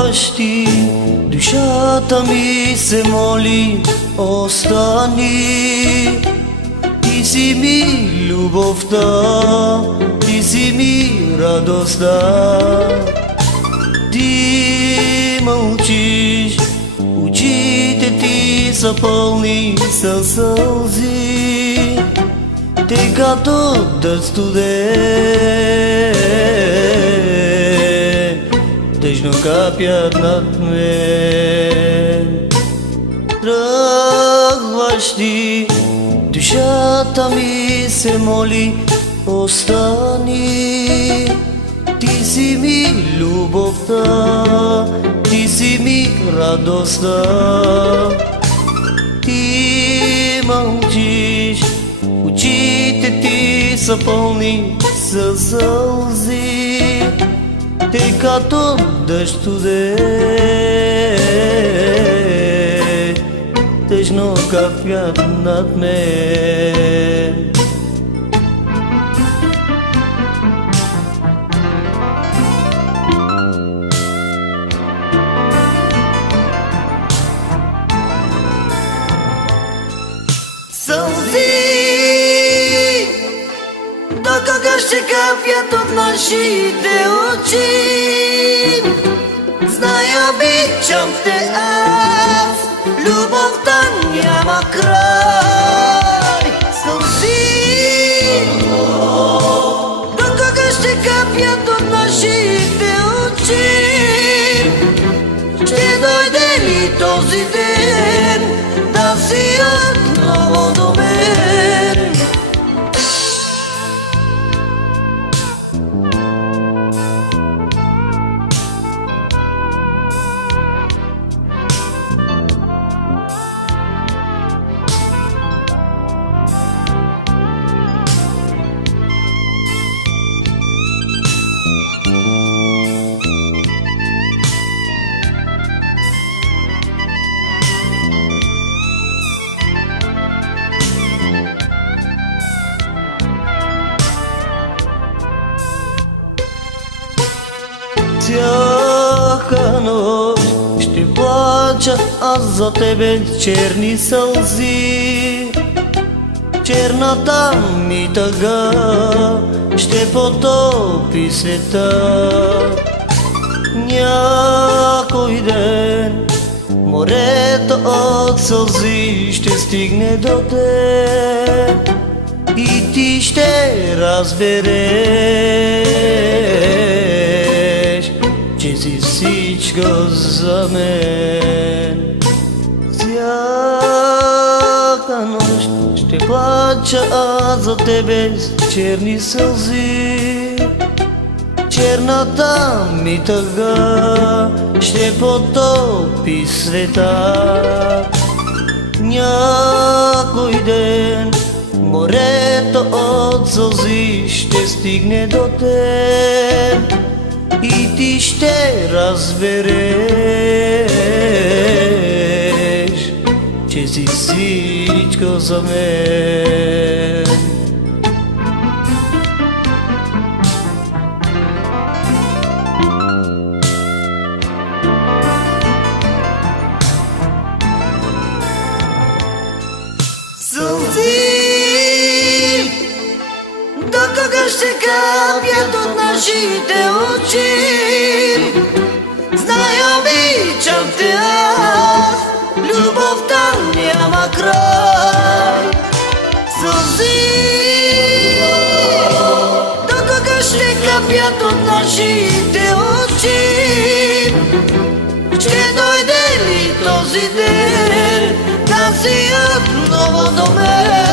тръгваш ти, душата ми се моли, остани. Ти си ми любовта, ти си ми радостта. Ти мълчиш, очите ти са пълни със сълзи, те като дъжд студен, тъжно капят над мен. Тръгваш ти, душата ми се моли, остани. Ти си ми любовта, ти си ми радостта. Ти мълчиш, очите ти са пълни със сълзи, те като дъжд студен, тъжно капят над мен. Сълзи, до кога ще капят от нашите очи? Зная, обичам те аз, любовта няма край. Сълзи, до кога ще капят от нашите очи? Ще дойде ли този ден да си отново до мен? Всяка нощ ще плача аз за тебе с черни сълзи. Черната ми тъга ще потопи света. Някой ден морето от сълзи ще стигне до теб и ти ще разбереш, че си всичко за мен. Всяка нощ ще плача аз за тебе с черни сълзи. Черната ми тъга ще потопи света. Някой ден морето от сълзи ще стигне до теб и ти ще разбереш, че си всичко за мен. Сълзи, до кога ще капят от нашите очи? Зная, обичам те аз, любовта няма край. Сълзи, до кога ще капят от нашите очи? Ще дойде ли този ден да си отново до мен?